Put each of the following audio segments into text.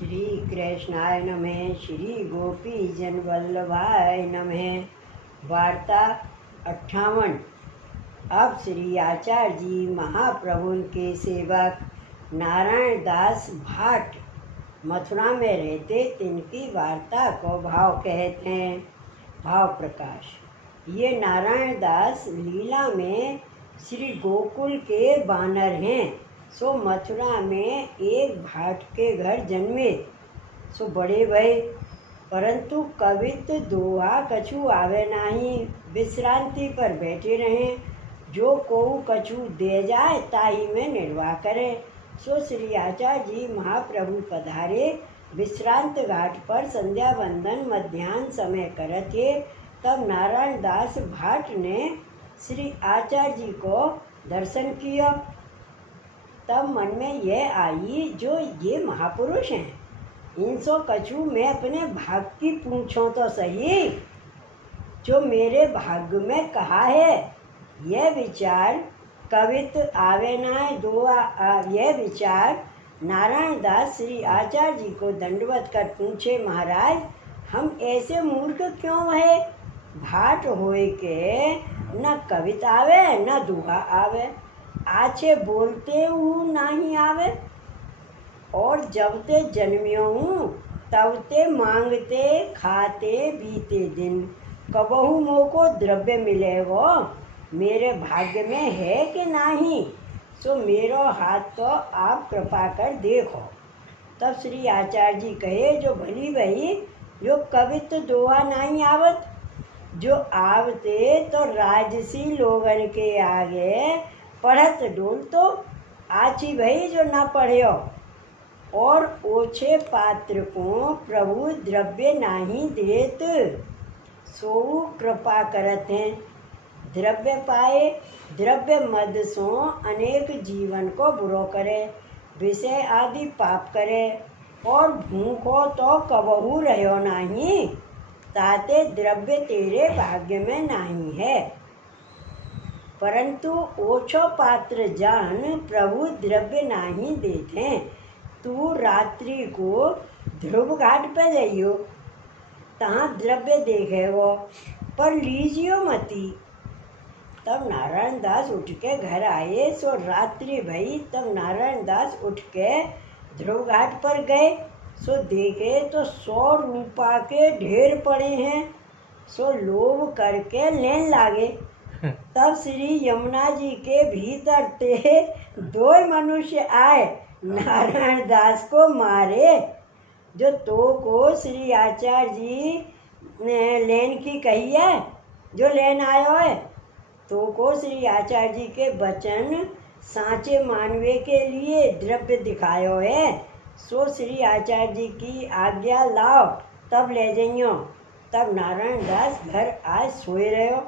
श्री कृष्णाय नमः। श्री गोपी जन वल्लभाय नमः। वार्ता 58। अब श्री आचार्य जी महाप्रभु के सेवक नारायण दास भाट मथुरा में रहते, तिनकी वार्ता को भाव कहते हैं। भाव प्रकाश। ये नारायण दास लीला में श्री गोकुल के बानर हैं। सो मथुरा में एक भाट के घर जन्मे। सो बड़े भय, परंतु कवित दोहा कछु आवे नाही। विश्रांति पर बैठे रहें, जो को कछु दे जाए ताही में निर्वाह करे। सो श्री आचार्य जी महाप्रभु पधारे। विश्रांत घाट पर संध्या वंदन मध्याह्न समय करते। तब नारायण दास भाट ने श्री आचार्य जी को दर्शन किया। तब मन में यह आई, जो ये महापुरुष हैं, इनसो कछु मैं अपने भाग की पूछूं तो सही, जो मेरे भाग्य में कहा है। यह विचार कवित आवे नाय दोआ। यह विचार नारायण दास श्री आचार्य जी को दंडवत कर पूछे, महाराज हम ऐसे मूर्ख क्यों है? भाट होए के न कवित आवे न दोहा आवे, आछे बोलते हूँ नहीं आवे। और जब ते जन्मियो हूँ तब ते मांगते खाते बीते दिन, कबहू मोको द्रव्य मिलेगो मेरे भाग्य में है कि नहीं। सो मेरो हाथ तो आप कृपा कर देखो। तब श्री आचार्य जी कहे, जो भली भई जो कवित दोहा नहीं आवत, जो आवते तो राजसी लोगन के आगे पढ़त डोल तो आची भई जो न पढ़्यो। और ओछे पात्र को प्रभु द्रव्य नहीं देत, सो कृपा करत हैं। द्रव्य पाए, द्रव्य मद सो अनेक जीवन को बुरो करे, विषय आदि पाप करे। और भूखो तो कबहू रहो नहीं, ताते द्रव्य तेरे भाग्य में नहीं है। परंतु ओछो पात्र जान प्रभु द्रव्य नहीं देते। तू रात्रि को ध्रुव घाट पे जाइयो, तहाँ द्रव्य देखेगो, पर लीजियो मती। तब नारायण दास उठ के घर आए। सो रात्रि भई। तब नारायण दास उठ के ध्रुव घाट पर गए। सो देखे तो 100 रूपा के ढेर पड़े हैं। सो लोभ करके लेन लागे। तब श्री यमुना जी के भीतर ते 2 मनुष्य आए, नारायण दास को मारे। जो तो को श्री आचार्य जी ने लेन की कही है, जो लेन आयो है, तो को श्री आचार्य जी के वचन सांचे मानवे के लिए द्रव्य दिखायो है। सो श्री आचार्य जी की आज्ञा लाओ, तब ले जाइयो। तब नारायण दास घर आज सोए रहो।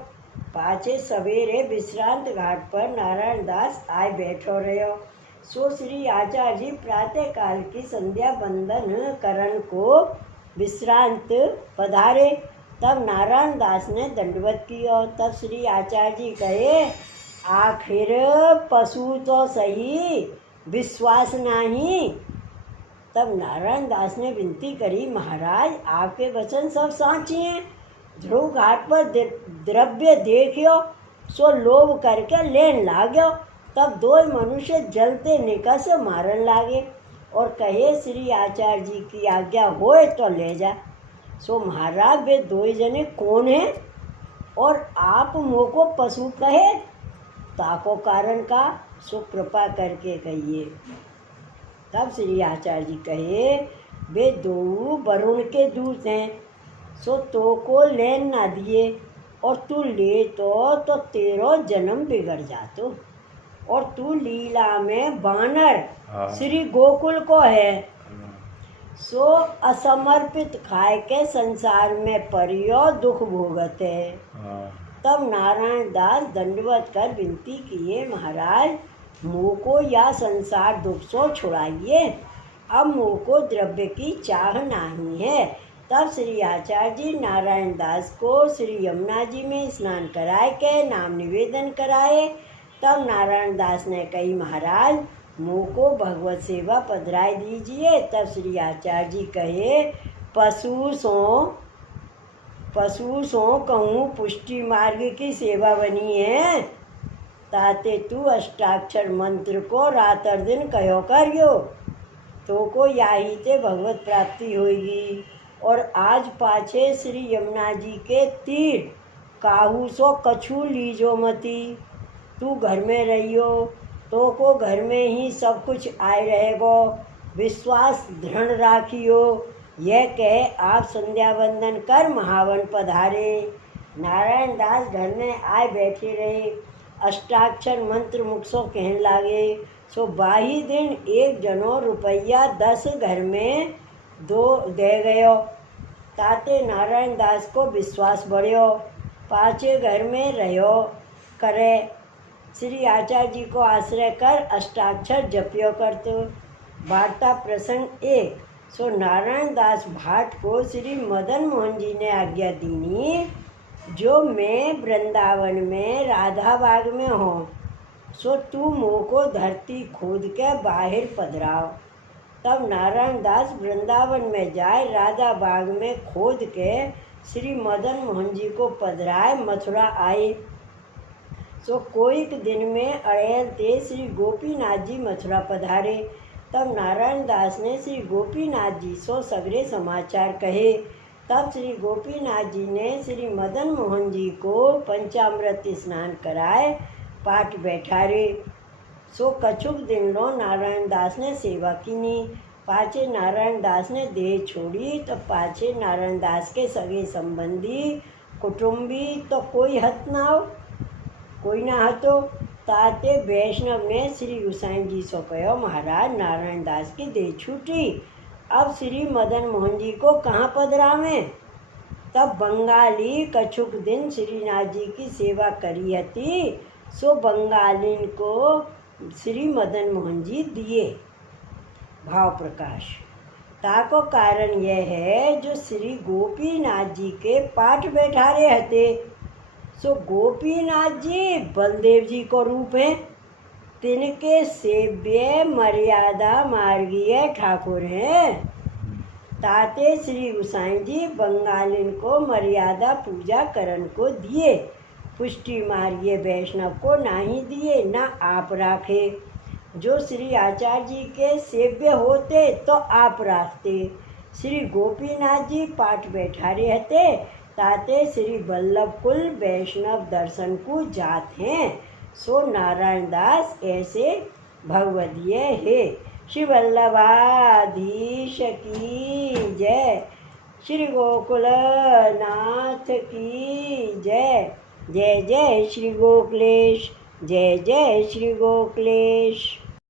पाछे सवेरे विश्रांत घाट पर नारायण दास आए बैठो रहो। सो श्री आचार्य जी प्रातः काल की संध्या वंदन करण को विश्रांत पधारे। तब नारायण दास ने दंडवत किया। तब श्री आचार्य जी कहे, आखिर पशु तो सही, विश्वास नहीं। तब नारायण दास ने विनती करी, महाराज आपके वचन सब साची हैं। ध्रुव घाट पर द्रव्य देखियो, सो लोभ करके लेन लाग्यो। तब 2 मनुष्य जलते निकल से मारन लागे और कहे, श्री आचार्य जी की आज्ञा होए तो ले जा। सो महाराज वे 2 जने कौन हैं और आप मोको पशु कहे? ताको कारण का सो कृपा करके कहिए। तब श्री आचार्य जी कहे, वे 2 वरुण के दूत हैं। सो तो को लेन ना दिए, और तू ले तो तेरो जन्म बिगड़ जातो। और तू लीला में बानर श्री गोकुल को है। सो असमर्पित खाए के संसार में परियो दुख भोगत है। तब नारायण दास दंडवत कर विनती किए, महाराज मोको या संसार दुख सो छुड़ाइए। अब मोको द्रव्य की चाह नहीं है। तब श्री आचार्य जी नारायण दास को श्री यमुना जी में स्नान कराए के नाम निवेदन कराए। तब नारायण दास ने कही, महाराज को भगवत सेवा पधराई दीजिए। तब श्री आचार्य जी कहे, पशु सो कहूँ पुष्टि मार्ग की सेवा बनी है, ताते तू अष्टाक्षर मंत्र को रात और दिन कहो करियो, तो को याही ते भगवत प्राप्ति होगी। और आज पाछे श्री यमुना जी के तीर काहू सो कछु लीजो मती, तू घर में रहियो तो को घर में ही सब कुछ आए रहेगो, विश्वास दृढ़ राखियो। यह कहे आप संध्या वंदन कर महावन पधारे। नारायण दास घर में आए बैठे रहे, अष्टाक्षर मंत्र मुख सो कहने लागे। सो बाही दिन एक जनो रुपया 10 घर में दे गयो, ताते नारायण दास को विश्वास बढ़ियो, पाँचे घर में रहो करे। श्री आचार्य जी को आश्रय कर अष्टाक्षर जप्यो करतो। वार्ता प्रसंग 1। सो नारायण दास भाट को श्री मदन मोहन जी ने आज्ञा दीनी, जो मैं वृंदावन में राधा बाग में हूँ, सो तू मुँह को धरती खोद के बाहर पधराओ। तब नारायण दास वृंदावन में जाए, राधा बाग में खोद के श्री मदन मोहन जी को पधराए, मथुरा आए। सो कोई दिन में अड़ेल ते श्री गोपीनाथ जी मथुरा पधारे। तब नारायण दास ने श्री गोपीनाथ जी सो सगरे समाचार कहे। तब श्री गोपीनाथ जी ने श्री मदन मोहन जी को पंचामृत स्नान कराए, पाठ बैठारे। सो कछुक दिन लो नारायण दास ने सेवा कीनी। पाछे नारायण दास ने देह छोड़ी, तो पाछे नारायण दास के सगे संबंधी कुटुंबी तो कोई हत ना हो, कोई ना हतो। ताते वैष्णव ने श्री गोसाई जी सो कहो, महाराज नारायण दास की देह छूटी, अब श्री मदन मोहन जी को कहाँ पधरावें। तब बंगाली कछुक दिन श्रीनाथ जी की सेवा करी हती, सो बंगालिन को श्री मदन मोहन जी दिए। भाव प्रकाश ताको कारण यह है, जो श्री गोपीनाथ जी के पाठ बैठारे हते। सो गोपीनाथ जी बलदेव जी को रूप हैं, तिनके सेव्य मर्यादा मार्गीय ठाकुर हैं। ताते श्री गोसाई जी बंगालिन को मर्यादा पूजा करन को दिए, पुष्टि मार्गीय वैष्णव को नाही दिए, ना आप राखे। जो श्री आचार्य जी के सेव्य होते तो आप राखते। श्री गोपीनाथ जी पाठ बैठारे हते, ताते श्री वल्लभ कुल वैष्णव दर्शन को जात हैं। सो नारायण दास ऐसे भगवदीय है। श्री वल्लभाधीश की जय, श्री गोकुल नाथ की जय। जय जय श्री गोकुलेश, जय जय श्री गोकुलेश।